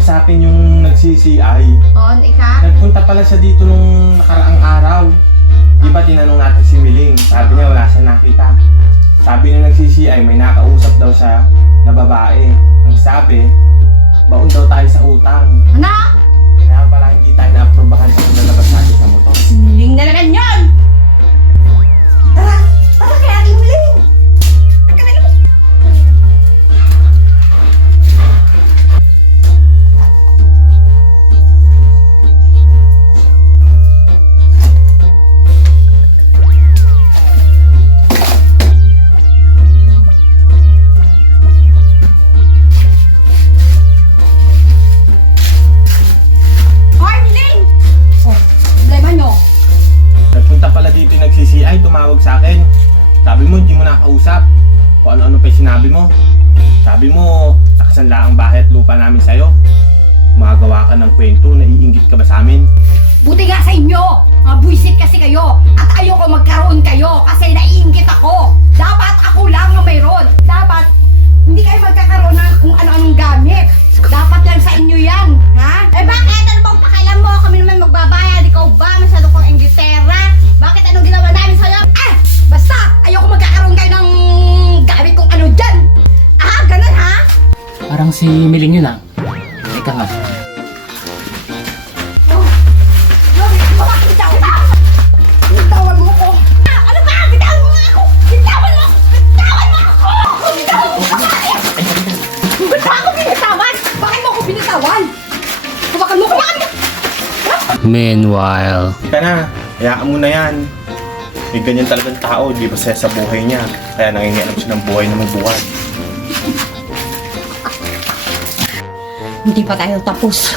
tumawag sa akin yung nag-CCI. On, ika? Nagpunta pala siya dito nung nakaraang araw. Di ba tinanong natin si Miling? Sabi niya wala siya nakita. Sabi niya nag-CCI, may nakausap daw siya na babae. Ang sabi, baon daw tayo sa utang. Ano? Kaya pala hindi tayo na-aprobahan sa lalabas natin sa motor. Siniling na naman yun! Tara! Tara kaya ating Miling! Teka na naman! Hoy, Miling! Oh, problema nyo. Nagpunta pala dito yung nag-CCI, tumawag sa akin. Sabi mo, hindi mo nakausap. Kung ano-ano pa yung sinabi mo. Sabi mo, nakasanla ang bahay at lupa namin sa'yo. Magawa ka ng kwento, naiinggit ka ba sa amin? Buti nga sa inyo! Mga buisit kasi kayo! At ayoko magkaroon kayo kasi naiingit ako! Dapat ako lang ang mayroon! Dapat hindi kayo magkakaroon ng kung ano-anong gamit! Dapat lang sa inyo yan! Ha? Eh bakit? Ano bang pakialam mo? Kami naman magbabayad! Ikaw ba? Masyado kang Inglaterra! Bakit anong ginawa namin sa'yo? Basta! Ayoko magkakaroon kayo ng gamit kung ano dyan! Ah, ganun ha? Parang si Miling yun ah. Teka nga. Bitawan mo ako! Ano ba? Bitawan mo nga ako! Bitawan mo! Bitawan mo ako! Bitawan mo ako! Ba't ba ako binitawan? Bakit mo ako binitawan? Hawakan mo ko yan! Meanwhile, Ika na, hayaan mo na yan. May ganyan talagang tao, di ba sa buhay niya. Kaya nangingialam siya ng buhay na magbuwad. Hindi pa tayo tapos.